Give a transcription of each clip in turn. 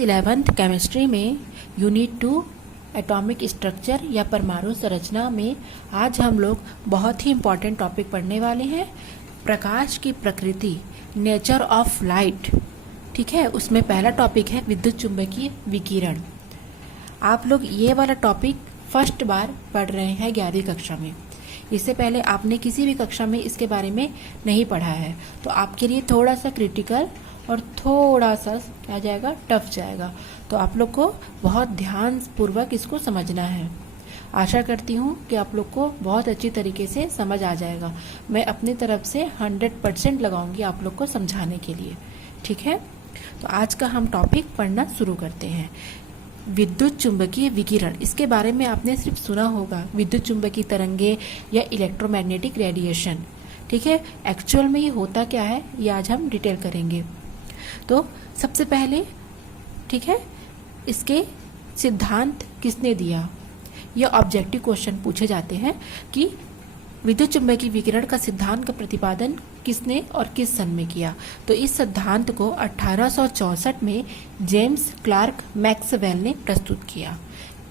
11th chemistry में unit 2 atomic structure या परमाणु संरचना में आज हम लोग बहुत ही इम्पॉर्टेंट टॉपिक पढ़ने वाले हैं। प्रकाश की प्रकृति, नेचर ऑफ लाइट। ठीक है, उसमें पहला टॉपिक है विद्युत चुंबकीय विकिरण। आप लोग ये वाला टॉपिक फर्स्ट बार पढ़ रहे हैं 11वीं कक्षा में। इससे पहले आपने किसी भी कक्षा में इसके बारे में नहीं पढ़ा है, तो आपके लिए थोड़ा सा क्रिटिकल और थोड़ा सा क्या जाएगा, टफ जाएगा। तो आप लोग को बहुत ध्यान पूर्वक इसको समझना है। आशा करती हूँ कि आप लोग को बहुत अच्छी तरीके से समझ आ जाएगा। मैं अपनी तरफ से 100% लगाऊंगी आप लोग को समझाने के लिए। ठीक है, तो आज का हम टॉपिक पढ़ना शुरू करते हैं। विद्युत चुंबकीय विकिरण, इसके बारे में आपने सिर्फ सुना होगा, विद्युत चुंबकीय तरंगे या इलेक्ट्रोमैग्नेटिक रेडिएशन। ठीक है, एक्चुअल में ये होता क्या है, ये आज हम डिटेल करेंगे। तो सबसे पहले, ठीक है, इसके सिद्धांत किसने दिया, ये ऑब्जेक्टिव क्वेश्चन पूछे जाते हैं कि विद्युत चुंबकीय विकिरण का सिद्धांत का प्रतिपादन किसने और किस सन में किया। तो इस सिद्धांत को 1864 में जेम्स क्लार्क मैक्सवेल ने प्रस्तुत किया।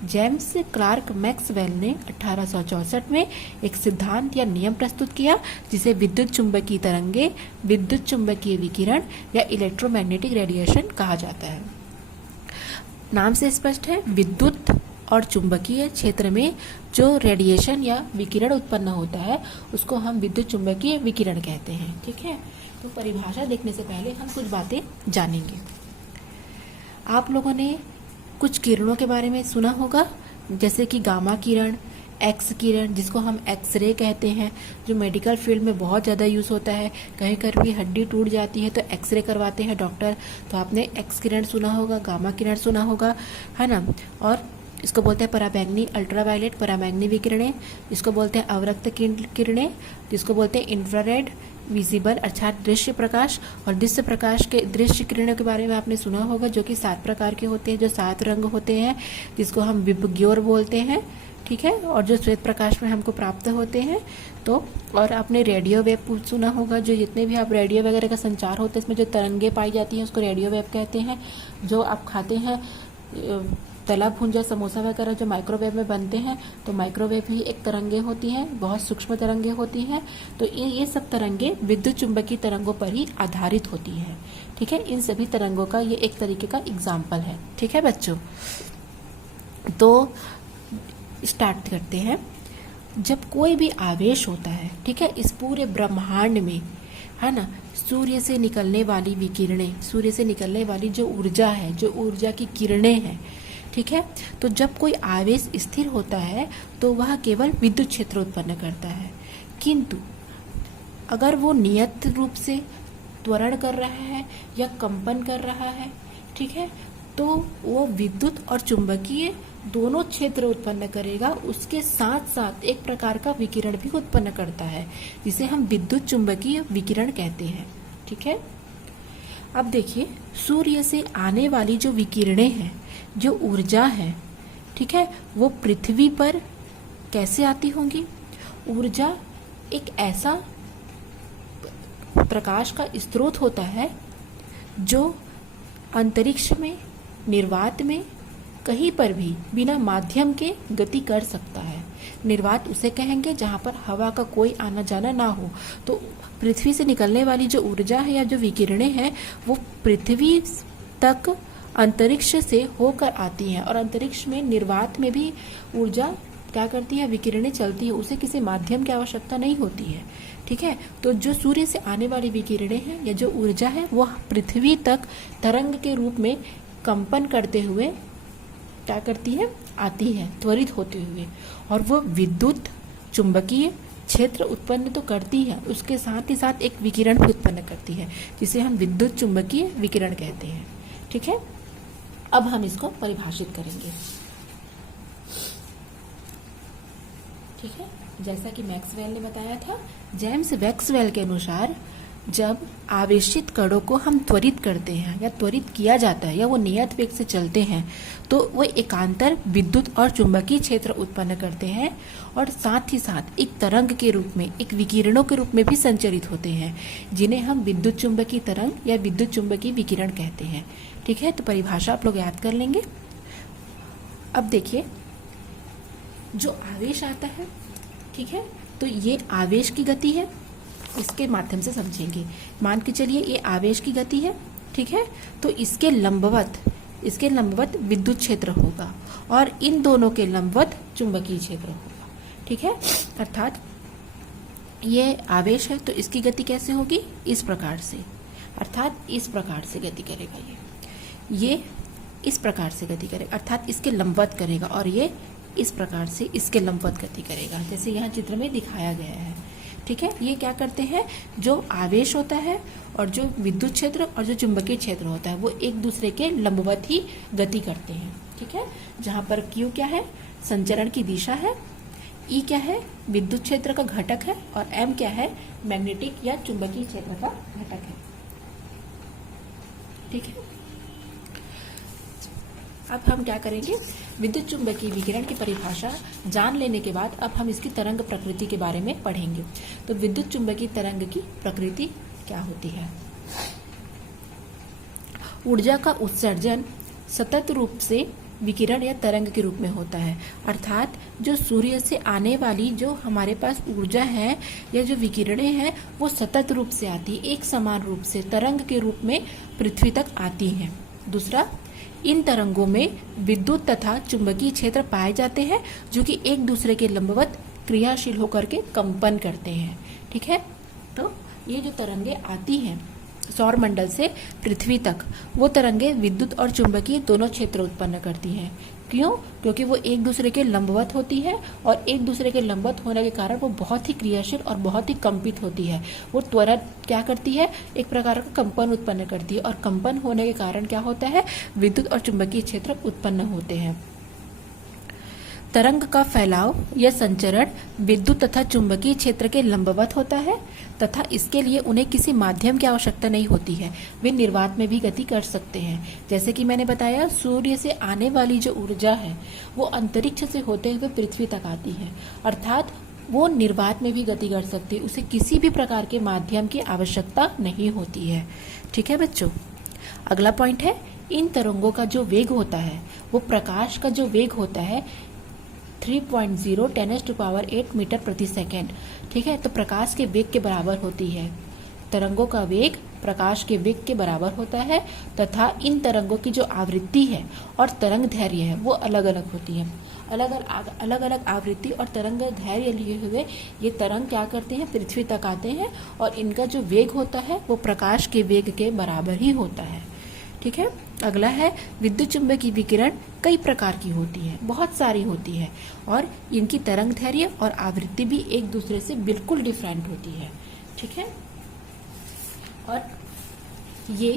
जेम्स क्लार्क मैक्सवेल ने 1864 में एक सिद्धांत या नियम प्रस्तुत किया जिसे विद्युत चुंबकीय तरंगे, विद्युत चुंबकीय विकिरण या इलेक्ट्रोमैग्नेटिक रेडिएशन कहा जाता है। नाम से स्पष्ट है, विद्युत और चुंबकीय क्षेत्र में जो रेडिएशन या विकिरण उत्पन्न होता है उसको हम विद्युत चुंबकीय विकिरण कहते हैं। ठीक है, तो परिभाषा देखने से पहले हम कुछ बातें जानेंगे। आप लोगों ने कुछ किरणों के बारे में सुना होगा, जैसे कि गामा किरण, एक्स किरण, जिसको हम एक्सरे कहते हैं, जो मेडिकल फील्ड में बहुत ज़्यादा यूज़ होता है। कहीं कर भी हड्डी टूट जाती है तो एक्सरे करवाते हैं डॉक्टर, तो आपने एक्स किरण सुना होगा, गामा किरण सुना होगा, है ना। और इसको बोलते हैं पराबैंगनी अल्ट्रावायलेट पराबैंगनी विकिरणें, इसको बोलते हैं अवरक्त किरणें, जिसको बोलते हैं इंफ्रारेड विजिबल अर्थात दृश्य प्रकाश। और दृश्य प्रकाश के दृश्य किरणों के बारे में आपने सुना होगा, जो कि 7 प्रकार के होते हैं, जो 7 रंग होते हैं, जिसको हम विबग्योर बोलते हैं। ठीक है, और जो श्वेत प्रकाश में हमको प्राप्त होते हैं। तो और आपने रेडियो वेव सुना होगा, जो जितने भी आप रेडियो वगैरह का संचार होता है इसमें जो तरंगे पाई जाती हैं उसको रेडियो वेव कहते हैं। जो आप खाते हैं तला भुंजा समोसा वगैरह जो माइक्रोवेव में बनते हैं, तो माइक्रोवेव भी एक तरंगे होती हैं, बहुत सूक्ष्म तरंगे होती हैं। तो ये सब तरंगे विद्युत चुंबकीय तरंगों पर ही आधारित होती हैं। ठीक है, इन सभी तरंगों का ये एक तरीके का एग्जाम्पल है। ठीक है बच्चों, तो स्टार्ट करते हैं। जब कोई भी आवेश होता है, ठीक है, इस पूरे ब्रह्मांड में, है ना, सूर्य से निकलने वाली विकिरणें, सूर्य से निकलने वाली जो ऊर्जा है, जो ऊर्जा की किरणें हैं, ठीक है, तो जब कोई आवेश स्थिर होता है तो वह केवल विद्युत क्षेत्र उत्पन्न करता है। किंतु अगर वो नियत रूप से त्वरण कर रहा है या कंपन कर रहा है, ठीक है, तो वो विद्युत और चुंबकीय दोनों क्षेत्र उत्पन्न करेगा, उसके साथ साथ एक प्रकार का विकिरण भी उत्पन्न करता है, जिसे हम विद्युत चुंबकीय विकिरण कहते हैं। ठीक है, अब देखिए, सूर्य से आने वाली जो विकिरणें हैं, जो ऊर्जा है, ठीक है, वो पृथ्वी पर कैसे आती होंगी। ऊर्जा एक ऐसा प्रकाश का स्रोत होता है जो अंतरिक्ष में, निर्वात में, कहीं पर भी बिना माध्यम के गति कर सकता है। निर्वात उसे कहेंगे जहाँ पर हवा का कोई आना जाना ना हो। तो पृथ्वी से निकलने वाली जो ऊर्जा है या जो विकिरणें हैं वो पृथ्वी तक अंतरिक्ष से होकर आती हैं, और अंतरिक्ष में निर्वात में भी ऊर्जा क्या करती है, विकिरणें चलती है, उसे किसी माध्यम की आवश्यकता नहीं होती है। ठीक है, तो जो सूर्य से आने वाली विकिरणें हैं या जो ऊर्जा है वो पृथ्वी तक तरंग के रूप में कंपन करते हुए क्या करती है, आती है, त्वरित होते हुए, और वो विद्युत चुंबकीय क्षेत्र उत्पन्न तो करती है, उसके साथ ही साथ एक विकिरण भी उत्पन्न करती है, जिसे हम विद्युत चुंबकीय विकिरण कहते हैं। ठीक है, अब हम इसको परिभाषित करेंगे। ठीक है, जैसा कि मैक्सवेल ने बताया था, जेम्स मैक्सवेल के अनुसार जब आवेशित कणों को हम त्वरित करते हैं या त्वरित किया जाता है या वो नियत वेग से चलते हैं तो वो एकांतर विद्युत और चुंबकीय क्षेत्र उत्पन्न करते हैं और साथ ही साथ एक तरंग के रूप में, एक विकिरणों के रूप में भी संचरित होते हैं, जिन्हें हम विद्युत चुंबकीय तरंग या विद्युत चुंबकीय विकिरण कहते हैं। ठीक है, तो परिभाषा आप लोग याद कर लेंगे। अब देखिए, जो आवेश आता है, ठीक है, तो ये आवेश की गति है, इसके माध्यम से समझेंगे। मान के चलिए ये आवेश की गति है, ठीक है, तो इसके लंबवत विद्युत क्षेत्र होगा और इन दोनों के लंबवत चुंबकीय क्षेत्र होगा। ठीक है, अर्थात ये आवेश है तो इसकी गति कैसे होगी, इस प्रकार से, अर्थात इस प्रकार से गति करेगा, ये इस प्रकार से गति करेगा, अर्थात इसके लंबवत करेगा, और ये इस प्रकार से इसके लंबवत गति करेगा, जैसे यहाँ चित्र में दिखाया गया है। ठीक है, ये क्या करते हैं, जो आवेश होता है और जो विद्युत क्षेत्र और जो चुंबकीय क्षेत्र होता है वो एक दूसरे के लंबवत ही गति करते हैं। ठीक है, जहाँ पर Q क्या है, संचरण की दिशा है, E क्या है, विद्युत क्षेत्र का घटक है, और M क्या है, मैग्नेटिक या चुंबकीय क्षेत्र का घटक है। ठीक है, अब हम क्या करेंगे, विद्युत चुंबकीय विकिरण की परिभाषा जान लेने के बाद अब हम इसकी तरंग प्रकृति के बारे में पढ़ेंगे। तो विद्युत चुंबकीय तरंग की प्रकृति क्या होती है। ऊर्जा का उत्सर्जन सतत रूप से विकिरण या तरंग के रूप में होता है, अर्थात जो सूर्य से आने वाली जो हमारे पास ऊर्जा है या जो विकिरणें हैं वो सतत रूप से आती है, एक समान रूप से तरंग के रूप में पृथ्वी तक आती हैं। दूसरा, इन तरंगों में विद्युत तथा चुंबकीय क्षेत्र पाए जाते हैं जो कि एक दूसरे के लंबवत क्रियाशील होकर के कंपन करते हैं। ठीक है, तो ये जो तरंगे आती हैं सौर मंडल से पृथ्वी तक, वो तरंगे विद्युत और चुंबकीय दोनों क्षेत्र उत्पन्न करती हैं। क्यों? क्योंकि वो एक दूसरे के लंबवत होती है और एक दूसरे के लंबवत होने के कारण वो बहुत ही क्रियाशील और बहुत ही कंपित होती है। वो त्वरित क्या करती है, एक प्रकार का कंपन उत्पन्न करती है, और कंपन होने के कारण क्या होता है, विद्युत और चुंबकीय क्षेत्र उत्पन्न होते हैं। तरंग का फैलाव या संचरण विद्युत तथा चुंबकीय क्षेत्र के लंबवत होता है तथा इसके लिए उन्हें किसी माध्यम की आवश्यकता नहीं होती है, वे निर्वात में भी गति कर सकते हैं। जैसे कि मैंने बताया, सूर्य से आने वाली जो ऊर्जा है वो अंतरिक्ष से होते हुए पृथ्वी तक आती है, अर्थात वो निर्वात में भी गति कर सकती है, उसे किसी भी प्रकार के माध्यम की आवश्यकता नहीं होती है। ठीक है बच्चों, अगला पॉइंट है, इन तरंगों का जो वेग होता है वो प्रकाश का जो वेग होता है 3.0 10⁸ मीटर प्रति सेकेंड। ठीक है, तो प्रकाश के वेग के बराबर होती है। तरंगों का वेग प्रकाश के वेग के बराबर होता है तथा इन तरंगों की जो आवृत्ति है और तरंग धैर्य है वो अलग अलग होती है। अलग अलग आवृत्ति और तरंग धैर्य लिए हुए ये तरंग क्या करते हैं, पृथ्वी तक आते हैं और इनका जो वेग होता है वो प्रकाश के वेग के बराबर ही होता है। ठीक है, अगला है, विद्युत चुंबकीय विकिरण कई प्रकार की होती है, बहुत सारी होती है, और इनकी तरंग धैर्य और आवृत्ति भी एक दूसरे से बिल्कुल डिफरेंट होती है। ठीक है, और ये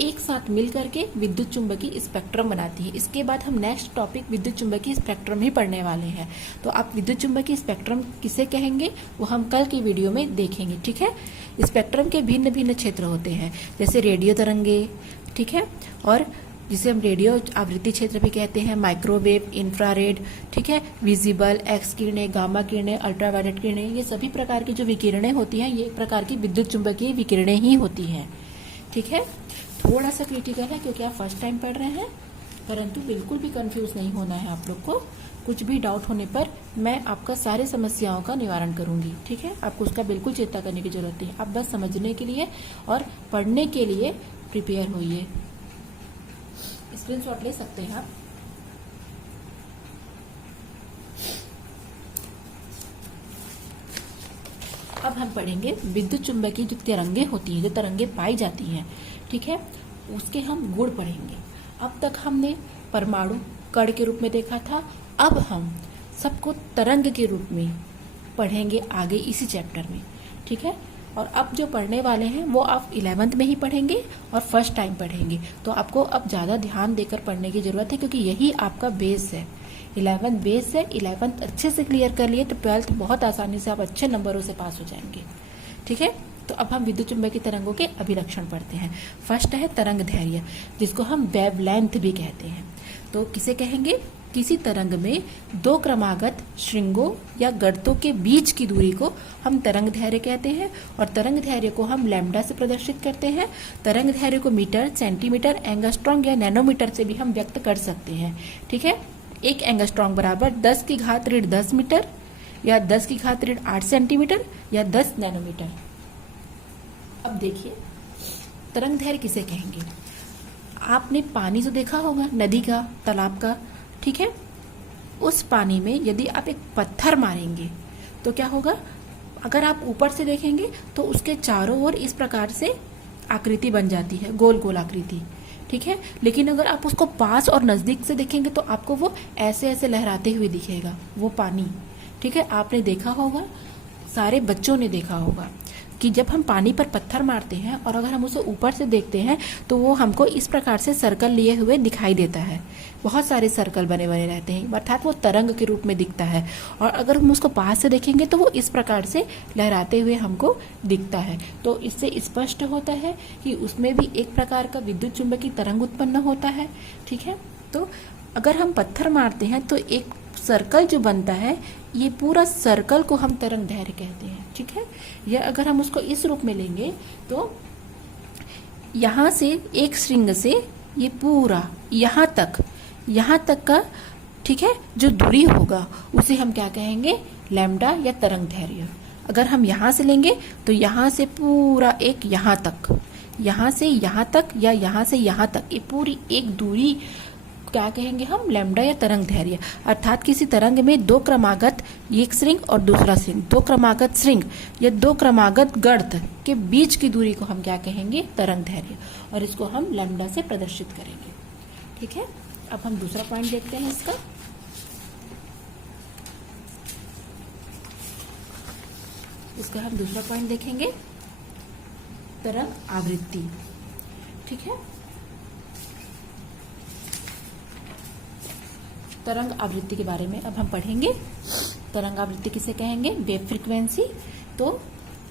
एक साथ मिल करके विद्युत चुंबकीय स्पेक्ट्रम बनाती है। इसके बाद हम नेक्स्ट टॉपिक विद्युत चुंबकीय स्पेक्ट्रम ही पढ़ने वाले हैं। तो आप विद्युत चुंबकीय स्पेक्ट्रम किसे कहेंगे वो हम कल की वीडियो में देखेंगे। ठीक है, स्पेक्ट्रम के भिन्न भिन्न क्षेत्र होते हैं, जैसे रेडियो तरंगे, ठीक है, और जिसे हम रेडियो आवृत्ति क्षेत्र भी कहते हैं, माइक्रोवेव, इंफ्रारेड, ठीक है, विजिबल, एक्स किरणें, गामा किरणें, अल्ट्रावायलेट किरणें, ये सभी प्रकार की जो विकिरणें होती हैं ये एक प्रकार की विद्युत चुंबकीय विकिरणें ही होती हैं। ठीक है, थोड़ा सा क्रिटिकल है क्योंकि आप फर्स्ट टाइम पढ़ रहे हैं, परंतु बिल्कुल भी कंफ्यूज नहीं होना है आप लोग को। कुछ भी डाउट होने पर मैं आपका सारे समस्याओं का निवारण करूंगी। ठीक है, आपको उसका बिल्कुल चिंता करने की जरूरत नहीं, आप बस समझने के लिए और पढ़ने के लिए प्रिपेयर होइए। स्क्रीनशॉट ले सकते हैं आप। अब हम पढ़ेंगे विद्युत चुंबकीय जो तरंगे होती हैं, जो तरंगे पाई जाती हैं, ठीक है, उसके हम गुण पढ़ेंगे। अब तक हमने परमाणु कण के रूप में देखा था, अब हम सबको तरंग के रूप में पढ़ेंगे आगे इसी चैप्टर में। ठीक है, और अब जो पढ़ने वाले हैं वो आप 11th में ही पढ़ेंगे और फर्स्ट टाइम पढ़ेंगे, तो आपको अब ज़्यादा ध्यान देकर पढ़ने की ज़रूरत है क्योंकि यही आपका बेस है। 11th बेस है, 11th अच्छे से क्लियर कर लिए तो 12th बहुत आसानी से आप अच्छे नंबरों से पास हो जाएंगे। ठीक है, तो अब हम विद्युत चुंबकीय तरंगों के अभिलक्षण पढ़ते हैं। फर्स्ट है तरंग दैर्घ्य, जिसको हम वेवलेंथ भी कहते हैं। तो किसे कहेंगे? किसी तरंग में दो क्रमागत श्रृंगों या गर्तों के बीच की दूरी को हम तरंग दैर्घ्य कहते हैं, और तरंग दैर्घ्य को हम लैम्डा से प्रदर्शित करते हैं। तरंग दैर्घ्य को मीटर, सेंटीमीटर, एंगस्ट्रॉम या नैनोमीटर से भी हम व्यक्त कर सकते हैं। ठीक है, एक एंगस्ट्रॉम बराबर 10 की घात ऋण 10 मीटर या 10 की घात ऋण 8 सेंटीमीटर या 10 नैनोमीटर। अब देखिए तरंग दैर्घ्य किसे कहेंगे। आपने पानी तो देखा होगा, नदी का, तालाब का, ठीक है। उस पानी में यदि आप एक पत्थर मारेंगे तो क्या होगा? अगर आप ऊपर से देखेंगे तो उसके चारों ओर इस प्रकार से आकृति बन जाती है, गोल गोल आकृति, ठीक है। लेकिन अगर आप उसको पास और नजदीक से देखेंगे तो आपको वो ऐसे ऐसे लहराते हुए दिखेगा, वो पानी, ठीक है। आपने देखा होगा, सारे बच्चों ने देखा होगा कि जब हम पानी पर पत्थर मारते हैं और अगर हम उसे ऊपर से देखते हैं तो वो हमको इस प्रकार से सर्कल लिए हुए दिखाई देता है। बहुत सारे सर्कल बने बने रहते हैं, अर्थात वो तरंग के रूप में दिखता है। और अगर हम उसको पास से देखेंगे तो वो इस प्रकार से लहराते हुए हमको दिखता है। तो इससे स्पष्ट होता है कि उसमें भी एक प्रकार का विद्युत चुंबकीय तरंग उत्पन्न होता है, ठीक है। तो अगर हम पत्थर मारते हैं तो एक सर्कल जो बनता है, ये पूरा सर्कल को हम तरंग दैर्घ्य कहते हैं, ठीक है। या अगर हम उसको इस रूप में लेंगे तो यहाँ से एक श्रृंग से ये पूरा यहाँ तक का, ठीक है, जो दूरी होगा उसे हम क्या कहेंगे? लैम्डा या तरंग दैर्घ्य। अगर हम यहाँ से लेंगे तो यहाँ से पूरा एक यहाँ तक, यहाँ से यहाँ तक या यहाँ से यहाँ तक, ये पूरी एक दूरी क्या कहेंगे हम? लैम्डा या तरंग दैर्घ्य। अर्थात किसी तरंग में दो क्रमागत, एक श्रृंग और दूसरा श्रृंग, दो क्रमागत श्रृंग या दो क्रमागत गर्त के बीच की दूरी को हम क्या कहेंगे? तरंग दैर्घ्य, और इसको हम लैम्डा से प्रदर्शित करेंगे, ठीक है। अब हम दूसरा पॉइंट देखते हैं इसका। इसका हम दूसरा पॉइंट देखेंगे, तरंग आवृत्ति, ठीक है। तरंग आवृत्ति के बारे में अब हम पढ़ेंगे। तरंग आवृत्ति किसे कहेंगे? Wave frequency. तो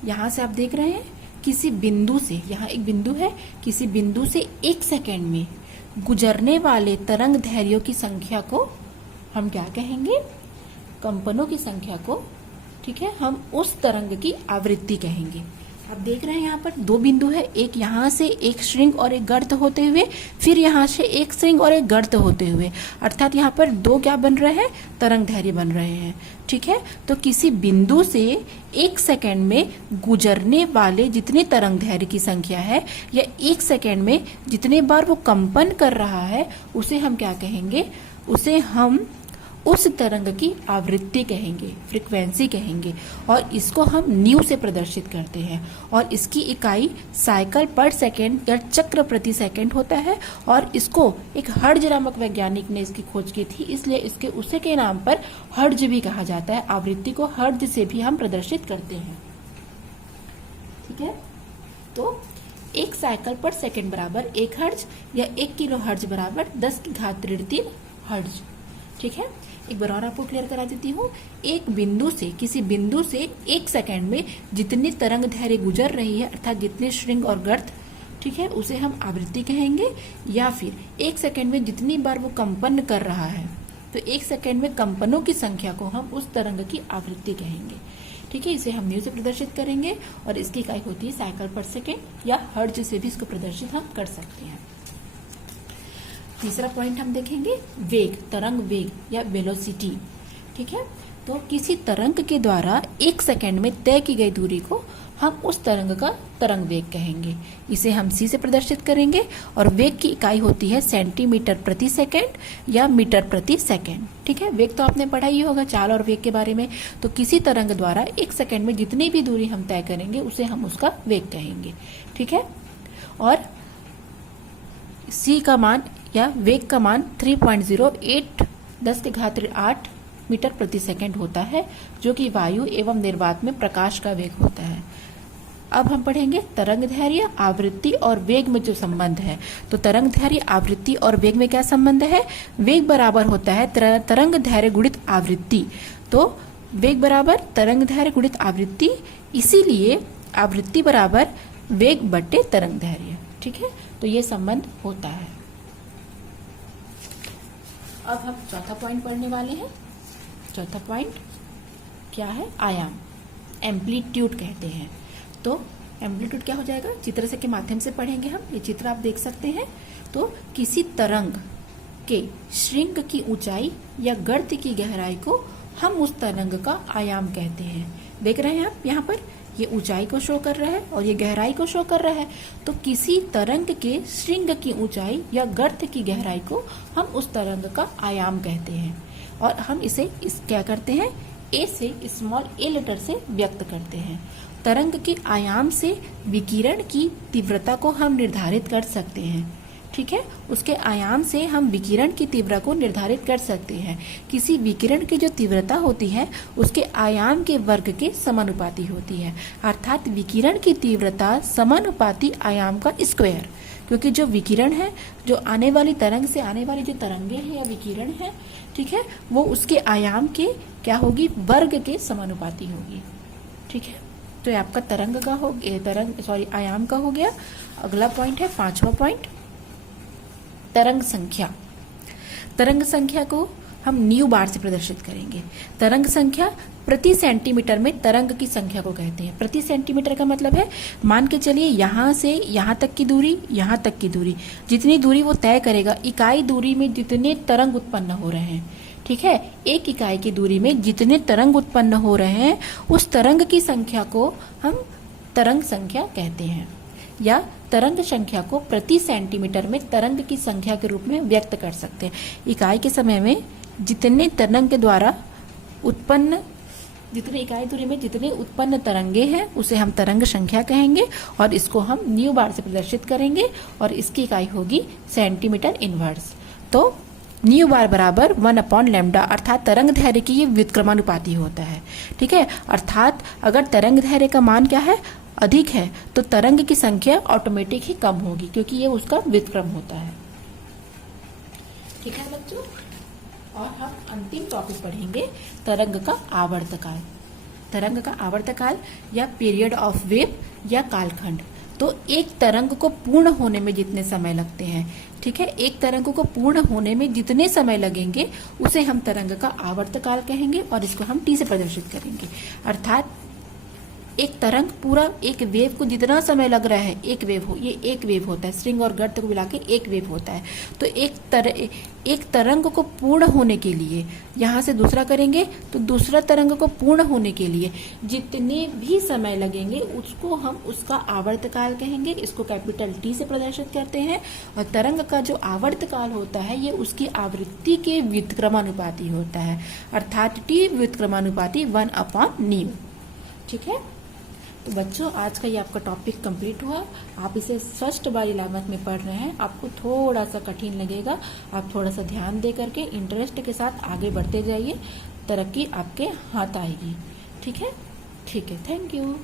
यहाँ से आप देख रहे हैं किसी बिंदु से, यहाँ एक बिंदु है, किसी बिंदु से एक सेकेंड में गुजरने वाले तरंग दैर्घ्यों की संख्या को हम क्या कहेंगे? कंपनों की संख्या को, ठीक है, हम उस तरंग की आवृत्ति कहेंगे। आप देख रहे हैं यहाँ पर दो बिंदु है, एक यहाँ से एक श्रृंग और एक गर्त होते हुए, फिर यहाँ से एक श्रृंग और एक गर्त होते हुए, अर्थात यहाँ पर दो क्या बन रहे हैं? तरंग दैर्घ्य बन रहे हैं, ठीक है। तो किसी बिंदु से एक सेकेंड में गुजरने वाले जितने तरंग दैर्घ्य की संख्या है या एक सेकेंड में जितने बार वो कंपन कर रहा है, उसे हम क्या कहेंगे? उसे हम उस तरंग की आवृत्ति कहेंगे, फ्रीक्वेंसी कहेंगे, और इसको हम न्यू से प्रदर्शित करते हैं। और इसकी इकाई साइकिल पर सेकेंड या चक्र प्रति सेकेंड होता है, और इसको एक हर्ट्ज नामक वैज्ञानिक ने इसकी खोज की थी, इसलिए इसके उसी के नाम पर हर्ट्ज भी कहा जाता है। आवृत्ति को हर्ट्ज से भी हम प्रदर्शित करते हैं, ठीक है। तो एक साइकिल पर सेकेंड बराबर 1 हर्ट्ज या 1 किलो हर्ट्ज बराबर 10 की घात ऋण 3 हर्ट्ज, ठीक है। एक बार और आपको क्लियर करा देती हूँ। एक बिंदु से, किसी बिंदु से एक सेकंड में जितनी तरंग दैर्घ्य गुजर रही है, अर्थात जितने श्रृंग और गर्त, ठीक है, उसे हम आवृत्ति कहेंगे। या फिर एक सेकंड में जितनी बार वो कंपन कर रहा है, तो एक सेकंड में कंपनों की संख्या को हम उस तरंग की आवृत्ति कहेंगे, ठीक है। इसे हम न्यू से प्रदर्शित करेंगे, और इसकी इकाई होती है साइकिल पर सेकेंड, या हर्ट्ज से भी इसको प्रदर्शित हम कर सकते हैं। तीसरा पॉइंट हम देखेंगे वेग, तरंग वेग या वेलोसिटी, ठीक है। तो किसी तरंग के द्वारा एक सेकंड में तय की गई दूरी को हम उस तरंग का तरंग वेग कहेंगे। इसे हम सी से प्रदर्शित करेंगे, और वेग की इकाई होती है सेंटीमीटर प्रति सेकंड या मीटर प्रति सेकंड, ठीक है। वेग तो आपने पढ़ा ही होगा चाल और वेग के बारे में। तो किसी तरंग द्वारा एक सेकंड में जितनी भी दूरी हम तय करेंगे उसे हम उसका वेग कहेंगे, ठीक है। और सी का मान या वेग का मान 3.08 10 की घात 8 मीटर प्रति सेकंड होता है, जो कि वायु एवं निर्वात में प्रकाश का वेग होता है। अब हम पढ़ेंगे तरंग दैर्घ्य, आवृत्ति और वेग में जो संबंध है। तो तरंग दैर्घ्य, आवृत्ति और वेग में क्या संबंध है? वेग बराबर होता है तरंग दैर्घ्य गुणित आवृत्ति। तो वेग बराबर तरंग दैर्घ्य गुणित आवृत्ति, इसीलिए आवृत्ति बराबर वेग बटे तरंग दैर्घ्य। ठीक है, तो ये संबंध होता है। अब हम चौथा पॉइंट पढ़ने वाले हैं। चौथा पॉइंट क्या है? आयाम, एम्पलीट्यूड कहते हैं। तो एम्पलीट्यूड क्या हो जाएगा? चित्र से के माध्यम से पढ़ेंगे हम। ये चित्र आप देख सकते हैं। तो किसी तरंग के श्रृंग की ऊंचाई या गर्त की गहराई को हम उस तरंग का आयाम कहते हैं। देख रहे हैं आप, यहाँ पर ये ऊंचाई को शो कर रहा है और ये गहराई को शो कर रहा है। तो किसी तरंग के श्रृंग की ऊंचाई या गर्त की गहराई को हम उस तरंग का आयाम कहते हैं। और हम इसे क्या करते हैं? ए से, स्मॉल ए लेटर से व्यक्त करते हैं। तरंग के आयाम से विकिरण की तीव्रता को हम निर्धारित कर सकते हैं। ठीक है, उसके आयाम से हम विकिरण की तीव्रता को निर्धारित कर सकते हैं। किसी विकिरण की जो तीव्रता होती है उसके आयाम के वर्ग के समानुपाती होती है, अर्थात विकिरण की तीव्रता समानुपाती आयाम का स्क्वायर। क्योंकि जो विकिरण है, जो आने वाली तरंग से आने वाली जो तरंगे हैं या विकिरण है, ठीक है, वो उसके आयाम के क्या होगी? वर्ग के समानुपाती होगी। ठीक है, तो ये आपका तरंग का हो गया, आयाम का हो गया। अगला पॉइंट है पांचवा पॉइंट, तरंग संख्या। तरंग संख्या को हम न्यू बार से प्रदर्शित करेंगे। तरंग संख्या प्रति सेंटीमीटर में तरंग की संख्या को कहते हैं। प्रति सेंटीमीटर का मतलब है, मान के चलिए यहाँ से यहाँ तक की दूरी, यहाँ तक की दूरी, जितनी दूरी वो तय करेगा, इकाई दूरी में जितने तरंग उत्पन्न हो रहे हैं। ठीक है, एक इकाई की दूरी में जितने तरंग उत्पन्न हो रहे हैं, उस तरंग की संख्या को हम तरंग संख्या कहते हैं। या तरंग संख्या को प्रति सेंटीमीटर में तरंग की संख्या के रूप में व्यक्त कर सकते हैं। इकाई के समय में जितने तरंग के द्वारा उत्पन्न, जितने इकाई दूरी में जितने उत्पन्न तरंगे हैं उसे हम तरंग संख्या कहेंगे और इसको हम न्यू बार से प्रदर्शित करेंगे और इसकी इकाई होगी सेंटीमीटर इनवर्स। तो न्यू बार बराबर 1/λ, अर्थात तरंग दैर्घ्य की ये व्युत्क्रमानुपाती होता है। ठीक है, अर्थात अगर तरंग दैर्घ्य का मान क्या है? अधिक है, तो तरंग की संख्या ऑटोमेटिक ही कम होगी, क्योंकि ये उसका व्युत्क्रम होता है। ठीक है बच्चों, और हम अंतिम टॉपिक पढ़ेंगे, तरंग का आवर्तकाल। तरंग का आवर्तकाल या पीरियड ऑफ वेव या कालखंड। तो एक तरंग को पूर्ण होने में जितने समय लगते हैं, ठीक है, एक तरंग को पूर्ण होने में जितने समय लगेंगे उसे हम तरंग का आवर्तकाल कहेंगे और इसको हम टी से प्रदर्शित करेंगे। अर्थात एक तरंग पूरा, एक वेव को जितना समय लग रहा है, एक वेव हो, ये एक वेव होता है, स्ट्रिंग और गर्त को मिला के एक वेव होता है। तो एक तरंग को पूर्ण होने के लिए, यहाँ से दूसरा करेंगे तो दूसरा तरंग को पूर्ण होने के लिए जितने भी समय लगेंगे उसको हम उसका आवर्तकाल कहेंगे। इसको कैपिटल टी से प्रदर्शित करते हैं। और तरंग का जो आवर्तकाल होता है ये उसकी आवृत्ति के व्युत्क्रमानुपाती होता है, अर्थात टी व्युत्क्रमानुपाती 1/ν। ठीक है, तो बच्चों आज का ये आपका टॉपिक कंप्लीट हुआ। आप इसे फर्स्ट बार इलामत में पढ़ रहे हैं, आपको थोड़ा सा कठिन लगेगा। आप थोड़ा सा ध्यान दे करके इंटरेस्ट के साथ आगे बढ़ते जाइए, तरक्की आपके हाथ आएगी। ठीक है, थैंक यू।